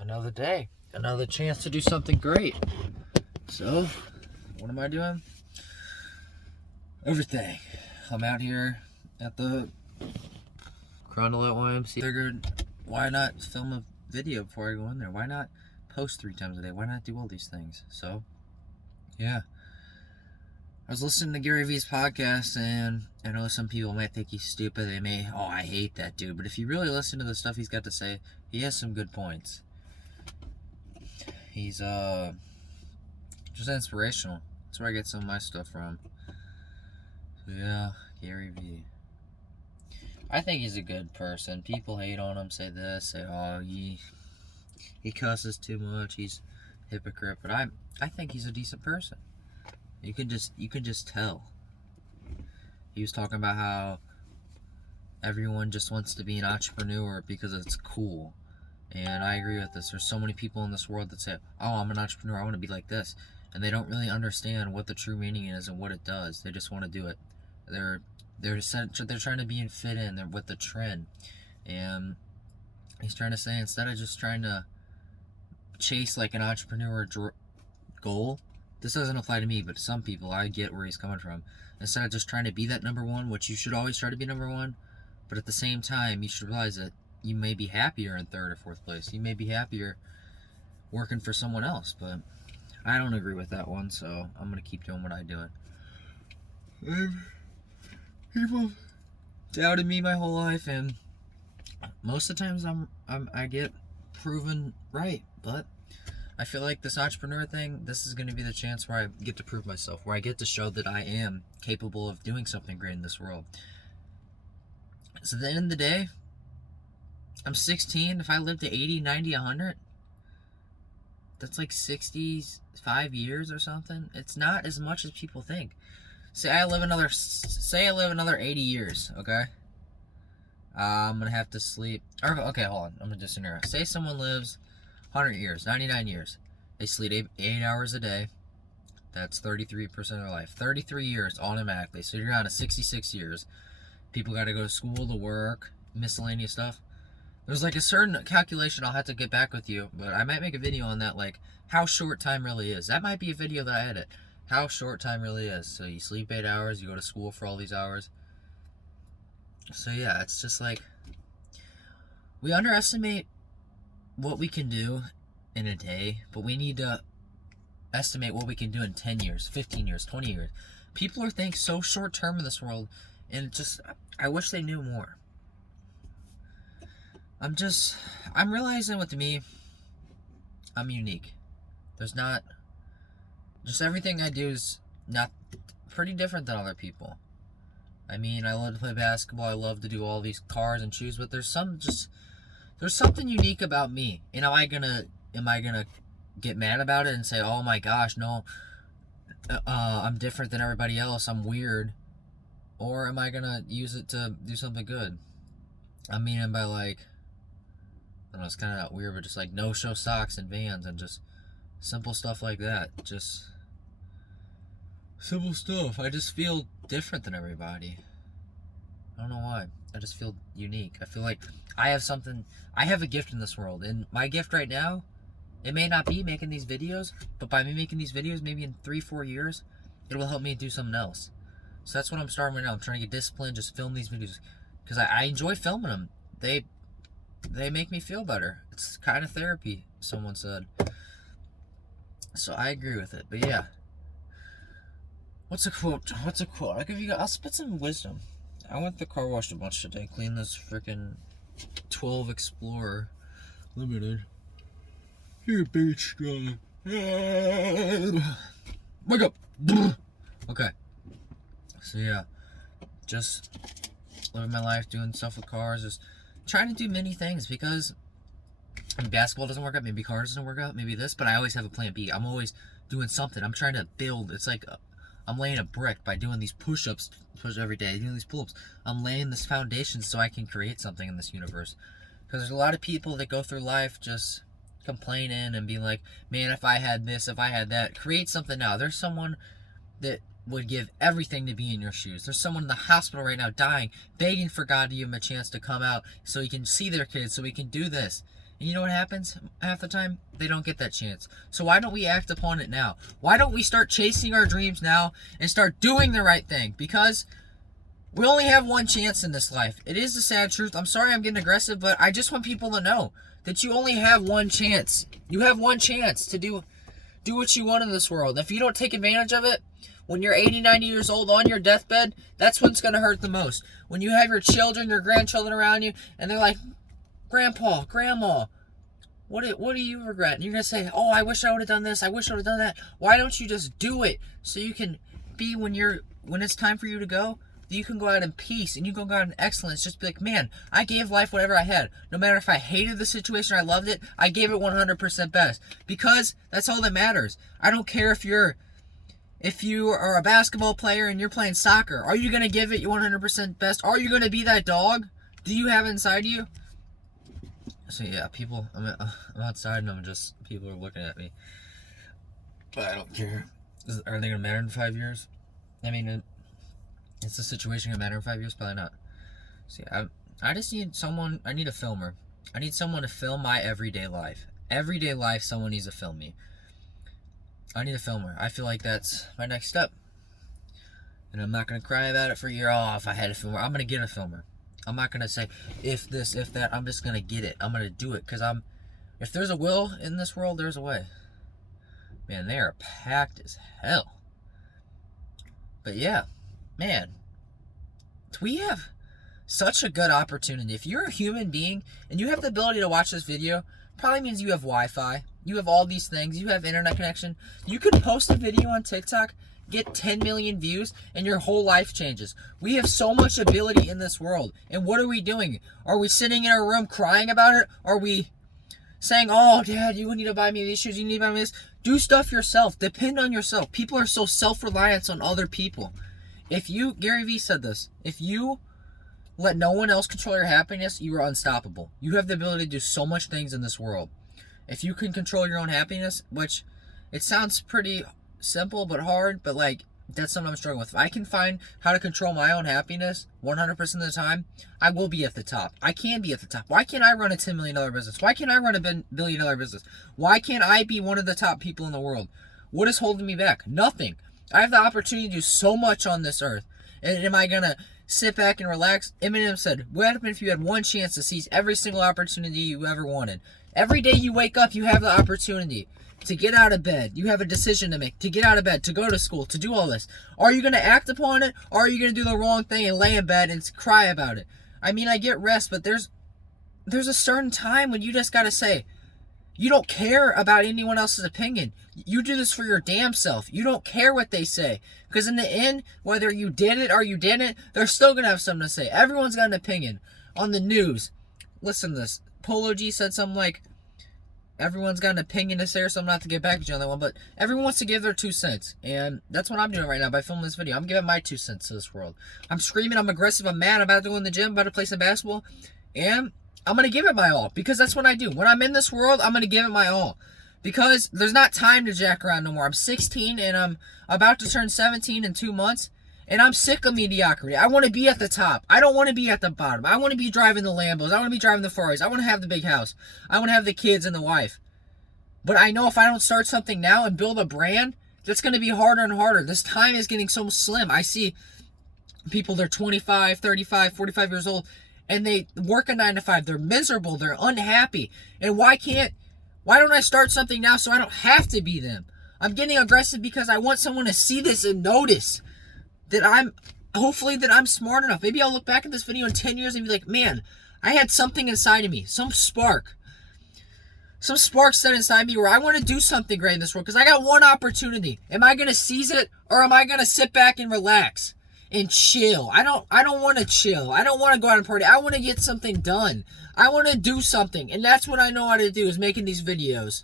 Another day, another chance to do something great. So, what am I doing? Everything. I'm out here at the Crondale YMCA. Figured, why not film a video before I go in there? Why not post 3 times a day? Why not do all these things? So, yeah. I was listening to Gary Vee's podcast, and I know some people might think he's stupid. They may, I hate that dude. But if you really listen to the stuff he's got to say, he has some good points. He's just inspirational. That's where I get some of my stuff from. So yeah, Gary Vee. I think he's a good person. People hate on him, say this, say he cusses too much, he's a hypocrite. But I think he's a decent person. You can just tell. He was talking about how everyone just wants to be an entrepreneur because it's cool. And I agree with this. There's so many people in this world that say, I'm an entrepreneur, I want to be like this. And they don't really understand what the true meaning is and what it does. They just want to do it. They're trying to be fit in. They're with the trend. And he's trying to say, instead of just trying to chase like an entrepreneur goal, this doesn't apply to me, but to some people, I get where he's coming from. Instead of just trying to be that number one, which you should always try to be number one, but at the same time, you should realize that you may be happier in 3rd or 4th place. You may be happier working for someone else, but I don't agree with that one, so I'm going to keep doing what I'm doing. People doubted me my whole life, and most of the times I get proven right, but I feel like this entrepreneur thing, this is going to be the chance where I get to prove myself, where I get to show that I am capable of doing something great in this world. So at the end of the day, I'm 16. If I live to 80, 90, 100, that's like 65 years or something. It's not as much as people think. Say I live another 80 years, okay? I'm going to have to sleep. Okay, hold on. I'm going to just scenario. Say someone lives 100 years, 99 years. They sleep 8 hours a day. That's 33% of their life. 33 years automatically. So you're down to 66 years. People got to go to school, to work, miscellaneous stuff. There's like a certain calculation, I'll have to get back with you, but I might make a video on that, like how short time really is. That might be a video that I edit. How short time really is. So you sleep 8 hours, you go to school for all these hours. So yeah, it's just like, we underestimate what we can do in a day, but we need to estimate what we can do in 10 years, 15 years, 20 years. People are thinking so short term in this world, and just, I wish they knew more. I'm realizing with me, I'm unique. There's not, just everything I do is not pretty different than other people. I mean, I love to play basketball, I love to do all these cars and shoes, but there's something unique about me. And am I gonna get mad about it and say, oh my gosh, no, I'm different than everybody else, I'm weird? Or am I gonna use it to do something good? I mean, by like, I don't know, it's kind of not weird, but just like no-show socks and Vans and just simple stuff like that. Just simple stuff. I just feel different than everybody. I don't know why. I just feel unique. I feel like I have a gift in this world. And my gift right now, it may not be making these videos, but by me making these videos, maybe in 3-4 years, it will help me do something else. So that's what I'm starting right now. I'm trying to get disciplined, just film these videos. Because I enjoy filming them. They make me feel better. It's kind of therapy, someone said. So I agree with it. But yeah. What's a quote? I'll spit some wisdom. I went to the car wash a bunch today. Cleaned this freaking 12 Explorer Limited. Here, bitch. Wake up. Okay. So yeah. Just living my life, doing stuff with cars, just trying to do many things, because basketball doesn't work out, maybe cars doesn't work out, maybe this, but I always have a plan B. I'm always doing something. I'm trying to build. It's like I'm laying a brick by doing these push-ups every day, doing these pull-ups. I'm laying this foundation so I can create something in this universe. Because there's a lot of people that go through life just complaining and being like, man, if I had this, if I had that. Create something now. There's someone that would give everything to be in your shoes. There's someone in the hospital right now dying, begging for God to give him a chance to come out so he can see their kids, so he can do this. And you know what happens half the time? They don't get that chance. So why don't we act upon it now? Why don't we start chasing our dreams now and start doing the right thing? Because we only have one chance in this life. It is the sad truth. I'm sorry I'm getting aggressive, but I just want people to know that you only have one chance. You have one chance to do what you want in this world. If you don't take advantage of it, when you're 80, 90 years old on your deathbed, that's when it's going to hurt the most. When you have your children, your grandchildren around you, and they're like, Grandpa, Grandma, what do you regret? And you're going to say, oh, I wish I would have done this. I wish I would have done that. Why don't you just do it so you can be, when it's time for you to go, you can go out in peace and you can go out in excellence. Just be like, man, I gave life whatever I had. No matter if I hated the situation or I loved it, I gave it 100% best. Because that's all that matters. I don't care if you are a basketball player and you're playing soccer. Are you going to give it your 100% best? Are you going to be that dog? Do you have it inside you? So yeah, people, I'm outside and people are looking at me. But I don't care. Are they going to matter in 5 years? I mean, is the situation going to matter in 5 years? Probably not. See, I just need someone, I need a filmer. I need someone to film my everyday life. Everyday life, someone needs to film me. I need a filmer. I feel like that's my next step. And I'm not going to cry about it for a year. Oh, if I had a filmer. I'm going to get a filmer. I'm not going to say, if this, if that. I'm just going to get it. I'm going to do it. Because if there's a will in this world, there's a way. Man, they are packed as hell. But yeah, man. We have such a good opportunity. If you're a human being and you have the ability to watch this video, probably means you have Wi-Fi. You have all these things. You have internet connection. You could post a video on TikTok, get 10 million views, and your whole life changes. We have so much ability in this world. And what are we doing? Are we sitting in our room crying about it? Are we saying, oh, Dad, you need to buy me these shoes, you need to buy me this? Do stuff yourself. Depend on yourself. People are so self-reliant on other people. Gary Vee said this, if you let no one else control your happiness, you are unstoppable. You have the ability to do so much things in this world. If you can control your own happiness, which it sounds pretty simple but hard, but like that's something I'm struggling with. If I can find how to control my own happiness 100% of the time, I will be at the top. I can be at the top. Why can't I run a $10 million business? Why can't I run a $1 billion business? Why can't I be one of the top people in the world? What is holding me back? Nothing. I have the opportunity to do so much on this earth. And am I going to sit back and relax? Eminem said, what happened if you had one chance to seize every single opportunity you ever wanted? Every day you wake up, you have the opportunity to get out of bed. You have a decision to make, to get out of bed, to go to school, to do all this. Are you going to act upon it, or are you going to do the wrong thing and lay in bed and cry about it? I mean, I get rest, but there's a certain time when you just got to say, you don't care about anyone else's opinion. You do this for your damn self. You don't care what they say. Because in the end, whether you did it or you didn't, they're still going to have something to say. Everyone's got an opinion. On the news, listen to this. Polo G said something like, everyone's got an opinion to say or something, not to get back to you on that one, but everyone wants to give their 2 cents. And that's what I'm doing right now by filming this video. I'm giving my 2 cents to this world. I'm screaming, I'm aggressive, I'm mad, I'm about to go in the gym, about to play some basketball. And I'm going to give it my all, because that's what I do. When I'm in this world, I'm going to give it my all. Because there's not time to jack around no more. I'm 16 and I'm about to turn 17 in 2 months. And I'm sick of mediocrity. I want to be at the top. I don't want to be at the bottom. I want to be driving the Lambos. I want to be driving the Ferraris. I want to have the big house. I want to have the kids and the wife. But I know if I don't start something now and build a brand, that's going to be harder and harder. This time is getting so slim. I see people, they're 25, 35, 45 years old, and they work a 9 to 5. They're miserable. They're unhappy. And why don't I start something now so I don't have to be them? I'm getting aggressive because I want someone to see this and notice that hopefully I'm smart enough. Maybe I'll look back at this video in 10 years and be like, man, I had something inside of me, some spark set inside me where I want to do something great in this world because I got one opportunity. Am I going to seize it, or am I going to sit back and relax and chill? I don't want to chill. I don't want to go out and party. I want to get something done. I want to do something, and that's what I know how to do, is making these videos.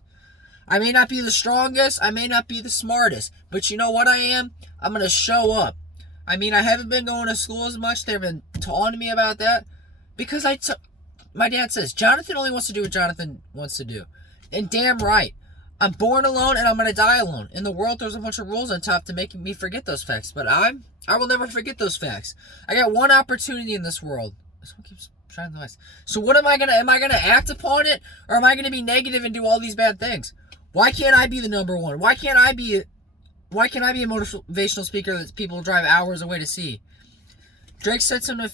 I may not be the strongest, I may not be the smartest, but you know what I am? I'm going to show up. I mean, I haven't been going to school as much. They've been taunting me about that because my dad says, Jonathan only wants to do what Jonathan wants to do. And damn right. I'm born alone and I'm going to die alone. In the world, there's a bunch of rules on top to make me forget those facts. But I will never forget those facts. I got one opportunity in this world. Someone keeps Shine the lights. So what am I gonna act upon it, or am I gonna be negative and do all these bad things? Why can't I be the number one? Why can't I be a motivational speaker that people drive hours away to see? Drake said something,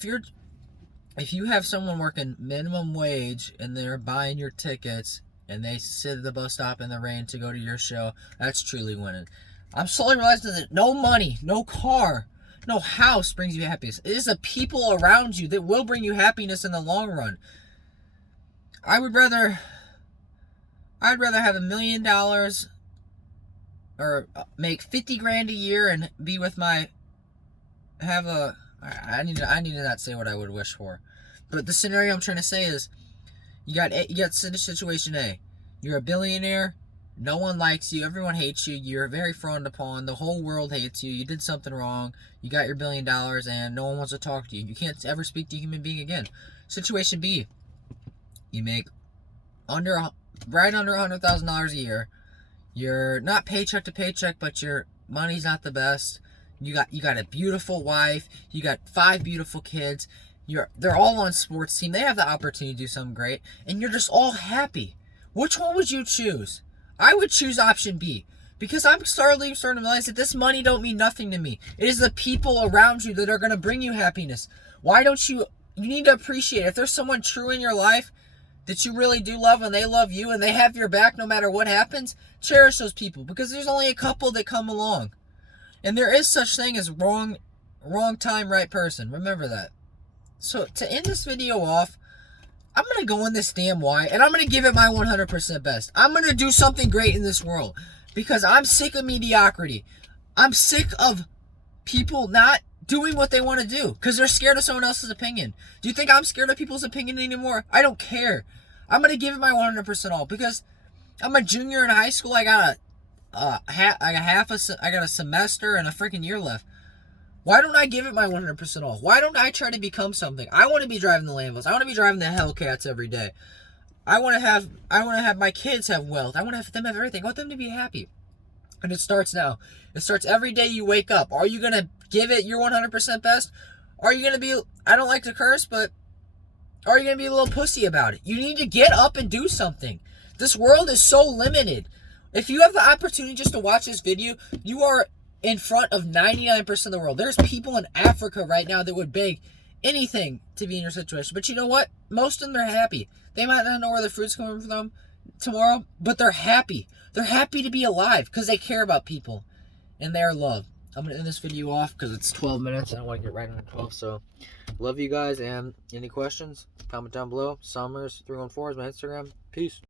if you have someone working minimum wage and they're buying your tickets and they sit at the bus stop in the rain to go to your show, that's truly winning. I'm slowly realizing that no money, no car, no house brings you happiness. It is the people around you that will bring you happiness in the long run. I'd rather have $1 million or make 50 grand a year and be with I need to not say what I would wish for. But the scenario I'm trying to say is, you got situation A. You're a billionaire. No one likes you. Everyone hates you. You're very frowned upon. The whole world hates you. You did something wrong. You got your $1 billion and no one wants to talk to you. You can't ever speak to a human being again. Situation B. You make right under $100,000 a year. You're not paycheck to paycheck, but your money's not the best. You got a beautiful wife. You got 5 beautiful kids. They're all on sports team. They have the opportunity to do something great, and you're just all happy. Which one would you choose? I would choose option B, because I'm starting to realize that this money don't mean nothing to me. It is the people around you that are going to bring you happiness. Why don't you need to appreciate it. If there's someone true in your life that you really do love and they love you and they have your back no matter what happens, cherish those people, because there's only a couple that come along. And there is such thing as wrong time, right person. Remember that. So to end this video off, I'm going to go in this damn Y and I'm going to give it my 100% best. I'm going to do something great in this world because I'm sick of mediocrity. I'm sick of people not doing what they want to do because they're scared of someone else's opinion. Do you think I'm scared of people's opinion anymore? I don't care. I'm going to give it my 100% all because I'm a junior in high school. I got a semester and a freaking year left. Why don't I give it my 100% all? Why don't I try to become something? I want to be driving the Lambos. I want to be driving the Hellcats every day. I want to have my kids have wealth. I want to have them have everything. I want them to be happy. And it starts now. It starts every day you wake up. Are you going to give it your 100% best? Are you going to be, I don't like to curse, but are you going to be a little pussy about it? You need to get up and do something. This world is so limited. If you have the opportunity just to watch this video, you are in front of 99% of the world. There's people in Africa right now that would beg anything to be in your situation. But you know what? Most of them are happy. They might not know where the fruit's coming from tomorrow, but they're happy. They're happy to be alive because they care about people and they are loved. I'm going to end this video off because it's 12 minutes and I want to get right on 12. So, love you guys, and any questions, comment down below. Summers314 is my Instagram. Peace.